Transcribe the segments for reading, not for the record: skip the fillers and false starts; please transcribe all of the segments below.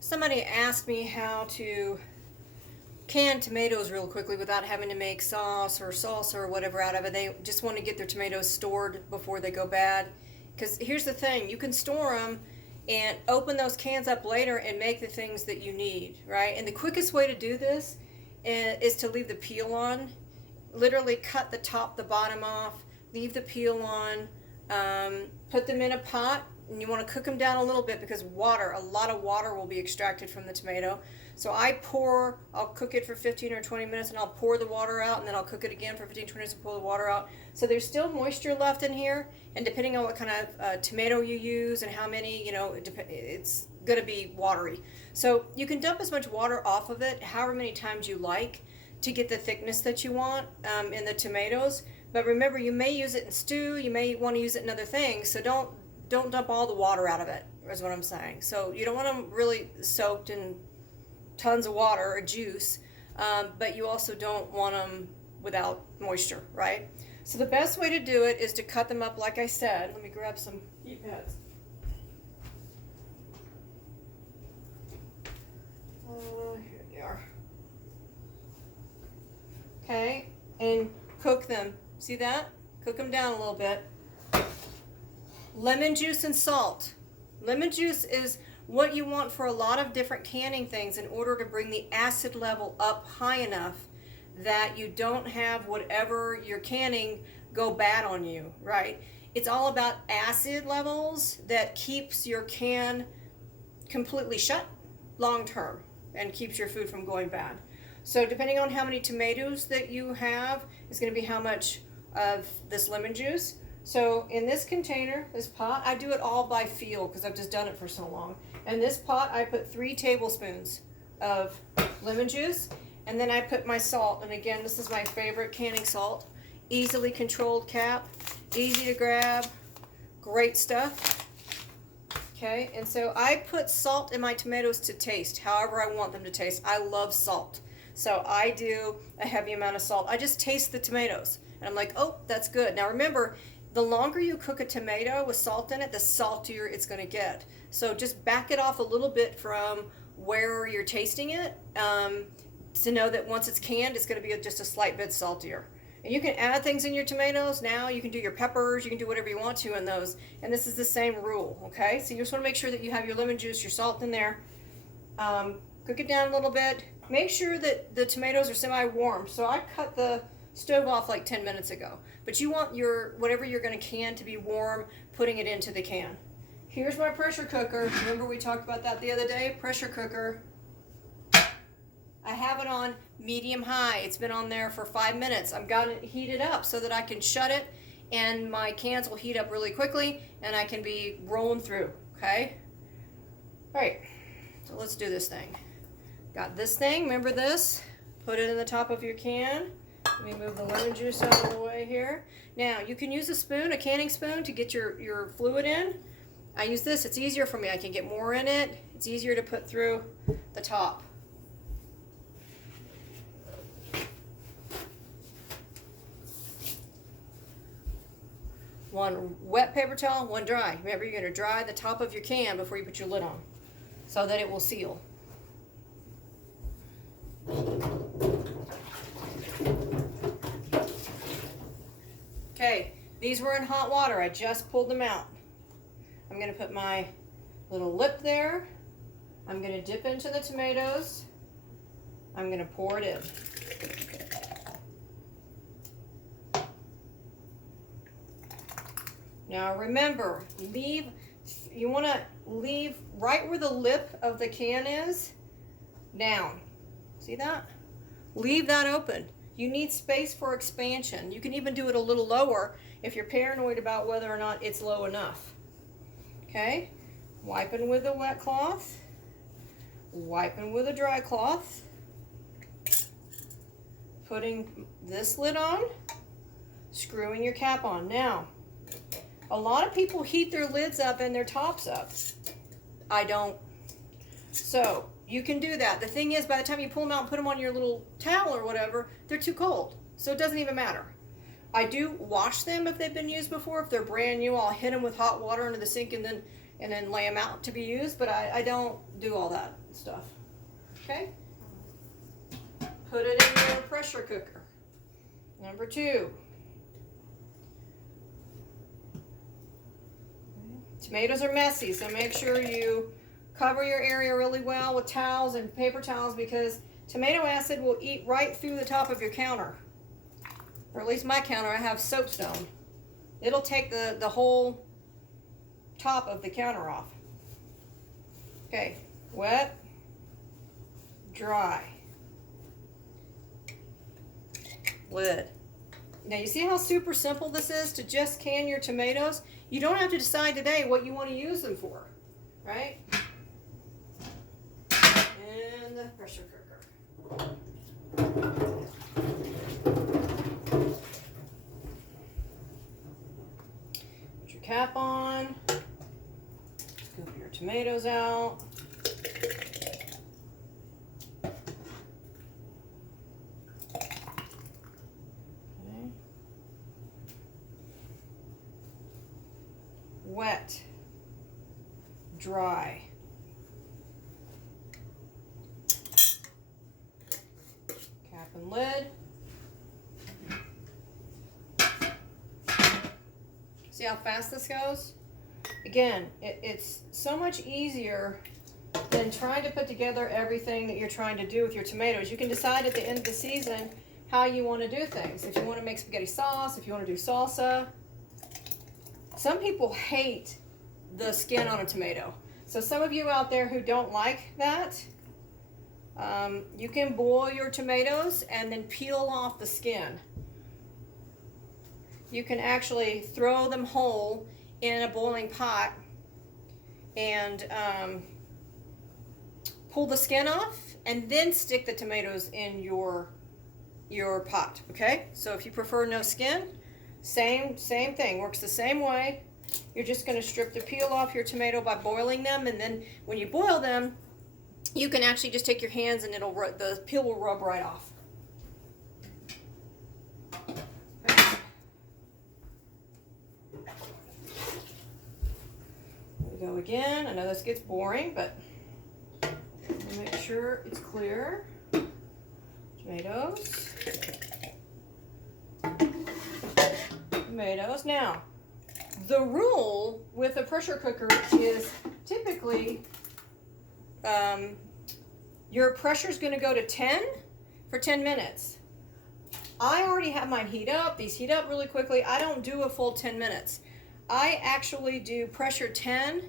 Somebody asked me how to can tomatoes real quickly without having to make sauce or salsa or whatever out of it. They just want to get their tomatoes stored before they go bad. Because here's the thing, you can store them and open those cans up later and make the things that you need, right? And the quickest way to do this is to leave the peel on. Literally cut the top, the bottom off, leave the peel on, put them in a pot, and you want to cook them down a little bit because water, a lot of water will be extracted from the tomato. So I'll cook it for 15 or 20 minutes and I'll pour the water out, and then I'll cook it again for 15, 20 minutes and pour the water out. So there's still moisture left in here, and depending on what kind of tomato you use and how many, it's going to be watery. So you can dump as much water off of it however many times you like to get the thickness that you want in the tomatoes. But remember, you may use it in stew, you may want to use it in other things, so don't dump all the water out of it, is what I'm saying. So you don't want them really soaked in tons of water or juice, but you also don't want them without moisture, right? So the best way to do it is to cut them up like I said. Let me grab some heat pads. Here they are. Okay, and cook them. See that? Cook them down a little bit. Lemon juice and salt. Lemon juice is what you want for a lot of different canning things in order to bring the acid level up high enough that you don't have whatever you're canning go bad on you, right? It's all about acid levels that keeps your can completely shut long term and keeps your food from going bad. So depending on how many tomatoes that you have is going to be how much of this lemon juice. So in this container, this pot, I do it all by feel because I've just done it for so long. In this pot, I put 3 tablespoons of lemon juice, and then I put my salt. And again, this is my favorite canning salt. Easily controlled cap, easy to grab, great stuff. Okay, and so I put salt in my tomatoes to taste, however I want them to taste. I love salt. So I do a heavy amount of salt. I just taste the tomatoes, and I'm like, oh, that's good. Now remember, the longer you cook a tomato with salt in it, the saltier it's going to get. So just back it off a little bit from where you're tasting it to know that once it's canned, it's going to be just a slight bit saltier. And you can add things in your tomatoes now. You can do your peppers. You can do whatever you want to in those. And this is the same rule, okay? So you just want to make sure that you have your lemon juice, your salt in there. Cook it down a little bit. Make sure that the tomatoes are semi-warm. So I cut the stove off like 10 minutes ago. But you want your whatever you're going to can to be warm, putting it into the can. Here's my pressure cooker. Remember we talked about that the other day? Pressure cooker. I have it on medium high. It's been on there for 5 minutes. I've got it heated up so that I can shut it and my cans will heat up really quickly and I can be rolling through, okay? All right, so let's do this thing. Got this thing, remember this? Put it in the top of your can. Let me move the lemon juice out of the way here. Now, you can use a spoon, a canning spoon, to get your fluid in. I use this, it's easier for me. I can get more in it. It's easier to put through the top. One wet paper towel, one dry. Remember, you're going to dry the top of your can before you put your lid on so that it will seal. Okay, these were in hot water. I just pulled them out. I'm going to put my little lip there. I'm going to dip into the tomatoes. I'm going to pour it in. Now remember, you want to leave right where the lip of the can is, down. See that? Leave that open. You need space for expansion. You can even do it a little lower if you're paranoid about whether or not it's low enough. Okay? Wiping with a wet cloth. Wiping with a dry cloth. Putting this lid on. Screwing your cap on. Now, a lot of people heat their lids up and their tops up. I don't. So, you can do that. The thing is, by the time you pull them out and put them on your little towel or whatever, they're too cold. So it doesn't even matter. I do wash them if they've been used before. If they're brand new, I'll hit them with hot water under the sink and then and then lay them out to be used, but I don't do all that stuff. Okay? Put it in your pressure cooker. Number 2. Tomatoes are messy, so make sure you cover your area really well with towels and paper towels, because tomato acid will eat right through the top of your counter. Or at least my counter, I have soapstone. It'll take the whole top of the counter off. Okay, wet, dry, lid. Now you see how super simple this is to just can your tomatoes? You don't have to decide today what you want to use them for, right? In the pressure cooker. Put your cap on. Scoop your tomatoes out. Wet, dry. Cap and lid. See how fast this goes? Again, it's so much easier than trying to put together everything that you're trying to do with your tomatoes. You can decide at the end of the season how you want to do things. If you want to make spaghetti sauce, if you want to do salsa. Some people hate the skin on a tomato. So some of you out there who don't like that, you can boil your tomatoes and then peel off the skin. You can actually throw them whole in a boiling pot and pull the skin off and then stick the tomatoes in your pot, okay? So if you prefer no skin, same thing, works the same way. You're just going to strip the peel off your tomato by boiling them, and then when you boil them, you can actually just take your hands and the peel will rub right off. Okay. There we go again. I know this gets boring, but make sure it's clear. Tomatoes. Now, the rule with a pressure cooker is typically your pressure is going to go to 10 for 10 minutes. I already have mine heat up. These heat up really quickly. I don't do a full 10 minutes. I actually do pressure 10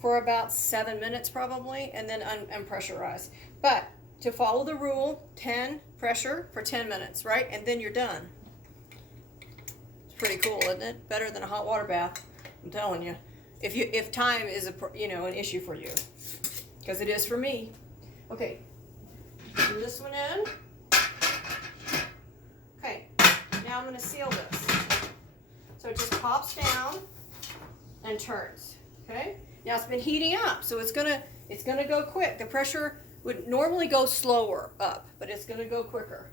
for about 7 minutes probably, and then unpressurize. But to follow the rule, 10 pressure for 10 minutes, right? And then you're done. Pretty cool, isn't it? Better than a hot water bath, I'm telling you. If time is an issue for you, because it is for me. Okay, put this one in. Okay, now I'm going to seal this. So it just pops down and turns. Okay, now it's been heating up, so it's gonna go quick. The pressure would normally go slower up, but it's gonna go quicker.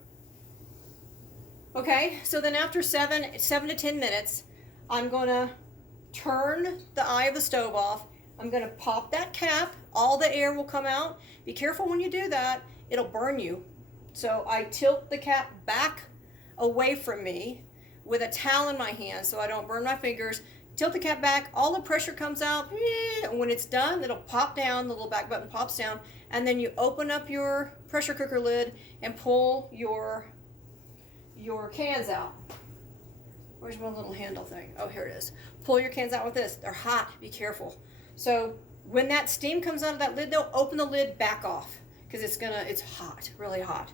Okay, so then after 7 to 10 minutes, I'm going to turn the eye of the stove off. I'm going to pop that cap. All the air will come out. Be careful when you do that. It'll burn you. So I tilt the cap back away from me with a towel in my hand so I don't burn my fingers. Tilt the cap back. All the pressure comes out. And when it's done, it'll pop down. The little back button pops down. And then you open up your pressure cooker lid and pull your cans out. Where's my little handle thing? Oh, here it is. Pull your cans out with this. They're hot. Be careful. So when that steam comes out of that lid, they'll open the lid back off because it's hot, really hot.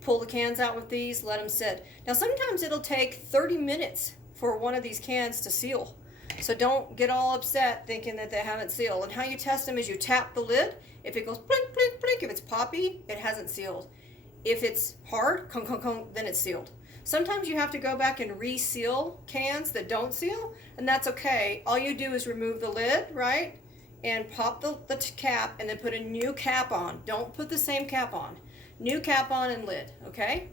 Pull the cans out with these. Let them sit. Now sometimes it'll take 30 minutes for one of these cans to seal. So don't get all upset thinking that they haven't sealed. And how you test them is you tap the lid. If it goes blink, blink, blink, if it's poppy, it hasn't sealed. If it's hard, kong, kong, kong, then it's sealed. Sometimes you have to go back and reseal cans that don't seal, and that's okay. All you do is remove the lid, right? And pop the cap and then put a new cap on. Don't put the same cap on. New cap on and lid, okay?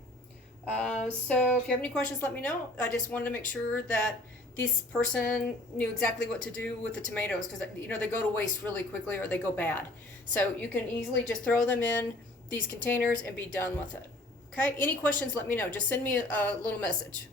So if you have any questions, let me know. I just wanted to make sure that this person knew exactly what to do with the tomatoes because they go to waste really quickly or they go bad. So you can easily just throw them in these containers and be done with it. Okay, any questions, let me know. Just send me a little message.